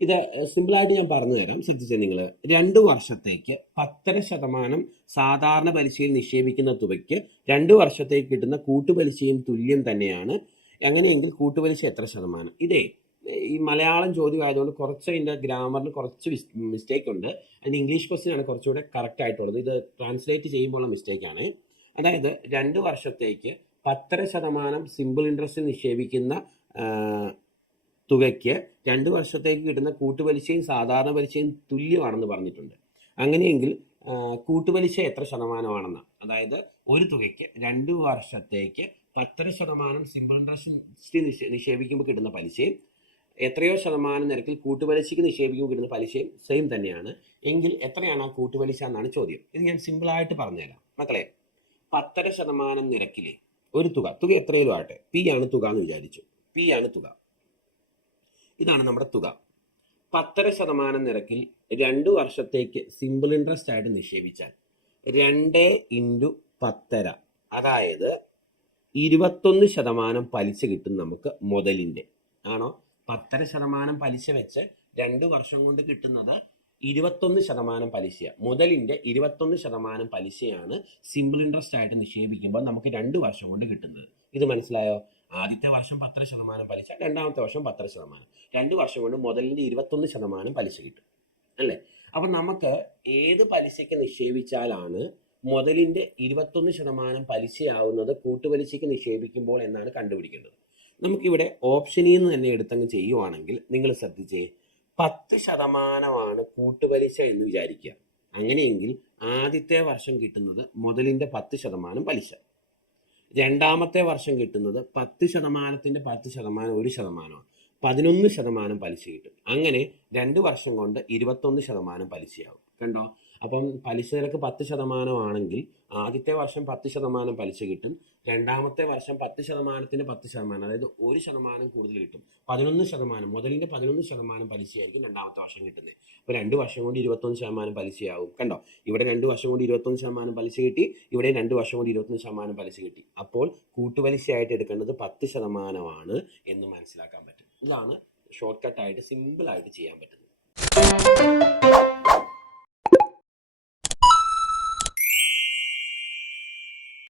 ഇത് സിമ്പിളായിട്ട് ഞാൻ പറഞ്ഞു തരാം, ശ്രദ്ധിച്ചാൽ നിങ്ങൾ. 2 വർഷത്തേക്ക് 10% സാധാരണ പലിശയിൽ നിക്ഷേപിക്കുന്ന തുകയ്ക്ക് 2 വർഷത്തേക്ക് കിട്ടുന്ന കൂട്ടുപലിശയും തുല്യം തന്നെയാണ്. അങ്ങനെയെങ്കിൽ കൂട്ടുപലിശ എത്ര ശതമാനം? ഇതേ ഈ മലയാളം ചോദ്യം ആയതുകൊണ്ട് കുറച്ച് അതിൻ്റെ ഗ്രാമറിന് കുറച്ച് മിസ്റ്റേക്ക് ഉണ്ട്. അതിൻ്റെ ഇംഗ്ലീഷ് ക്വസ്റ്റ്യൻ ആണ് കുറച്ചുകൂടെ കറക്റ്റ് ആയിട്ടുള്ളത്. ഇത് ട്രാൻസ്ലേറ്റ് ചെയ്യുമ്പോഴുള്ള മിസ്റ്റേക്കാണ്. അതായത് 2 വർഷത്തേക്ക് 10% സിമ്പിൾ ഇൻട്രസ്റ്റിൽ നിക്ഷേപിക്കുന്ന തുകയ്ക്ക് 2 വർഷത്തേക്ക് കിട്ടുന്ന കൂട്ടുപലിശയും സാധാരണ പലിശയും തുല്യമാണെന്ന് പറഞ്ഞിട്ടുണ്ട്. അങ്ങനെയെങ്കിൽ കൂട്ടുപലിശ എത്ര ശതമാനമാണെന്ന്, അതായത് ഒരു തുകയ്ക്ക് 2 വർഷത്തേക്ക് 10% സിമ്പിൾ ഇൻട്രസ്റ്റിൽ നിക്ഷേപിക്കുമ്പോൾ കിട്ടുന്ന പലിശയും എത്രയോ ശതമാനം നിരക്കിൽ കൂട്ടുപലിശയ്ക്ക് നിക്ഷേപിക്കുമ്പോൾ കിട്ടുന്ന പലിശയും സെയിം തന്നെയാണ്. എങ്കിൽ എത്രയാണ് ആ കൂട്ടുപലിശ എന്നാണ് ചോദ്യം. ഇത് ഞാൻ സിമ്പിളായിട്ട് പറഞ്ഞുതരാം മക്കളെ. 10% നിരക്കിൽ ഒരു തുക എത്രയും ആട്ടെ, പി ആണ് തുക എന്ന് വിചാരിച്ചു. പി ആണ് തുക, ഇതാണ് നമ്മുടെ തുക. 10% നിരക്കിൽ 2 വർഷത്തേക്ക് സിമ്പിൾ ഇൻട്രസ്റ്റ് ആയിട്ട് നിക്ഷേപിച്ചാൽ 2 × 10, അതായത് 21% പലിശ കിട്ടും നമുക്ക് മുതലിൻ്റെ. ആണോ? 10% പലിശ വെച്ച് 2 വർഷം കൊണ്ട് കിട്ടുന്നത് 21% പലിശയാണ്. മുതലിൻ്റെ 21% പലിശയാണ് സിമ്പിൾ ഇൻട്രസ്റ്റ് ആയിട്ട് നിക്ഷേപിക്കുമ്പോൾ നമുക്ക് 2 വർഷം കൊണ്ട് കിട്ടുന്നത്. ഇത് മനസ്സിലായോ? ആദ്യത്തെ വർഷം 10% പലിശ, രണ്ടാമത്തെ വർഷം 10%. 2 വർഷം കൊണ്ട് മുതലിൻ്റെ 21% പലിശ കിട്ടും അല്ലേ? അപ്പം നമുക്ക് ഏത് പലിശയ്ക്ക് നിക്ഷേപിച്ചാലാണ് മുതലിൻ്റെ 21% പലിശയാവുന്നത് കൂട്ടുപലിശയ്ക്ക് നിക്ഷേപിക്കുമ്പോൾ എന്നാണ് കണ്ടുപിടിക്കേണ്ടത്. നമുക്കിവിടെ ഓപ്ഷനിൽ നിന്ന് തന്നെ എടുത്തങ്ങ് ചെയ്യുവാണെങ്കിൽ നിങ്ങൾ ശ്രദ്ധിച്ചേ, 10% കൂട്ടുപലിശ എന്ന് വിചാരിക്കുക. അങ്ങനെയെങ്കിൽ ആദ്യത്തെ വർഷം കിട്ടുന്നത് മുതലിൻ്റെ 10% പലിശ, രണ്ടാമത്തെ വർഷം കിട്ടുന്നത് 10%-ൻ്റെ 10% 1%, 11% പലിശ കിട്ടും. അങ്ങനെ 2 വർഷം കൊണ്ട് 21% പലിശയാവും. കണ്ടോ? അപ്പം പലിശ നിരക്ക് 10% ആണെങ്കിൽ ആദ്യത്തെ വർഷം 10% പലിശ കിട്ടും, രണ്ടാമത്തെ വർഷം 10%-ൻ്റെ 10%, അതായത് 1% കൂടുതൽ കിട്ടും. 11%, മുതലിൻ്റെ 11% പലിശയായിരിക്കും രണ്ടാമത്തെ വർഷം കിട്ടുന്നത്. അപ്പോൾ 2 വർഷം കൊണ്ട് 21% പലിശയാവും. കണ്ടോ? ഇവിടെ 2 വർഷം കൊണ്ട് 21% പലിശ കിട്ടി, ഇവിടെ 2 വർഷം കൊണ്ട് 21% പലിശ കിട്ടി. അപ്പോൾ കൂട്ടുപലിശയായിട്ട് എടുക്കേണ്ടത് 10% എന്ന് മനസ്സിലാക്കാൻ പറ്റും. ഇതാണ് ഷോർട്ട് കട്ടായിട്ട് സിമ്പിളായിട്ട് ചെയ്യാൻ പറ്റുന്നത്.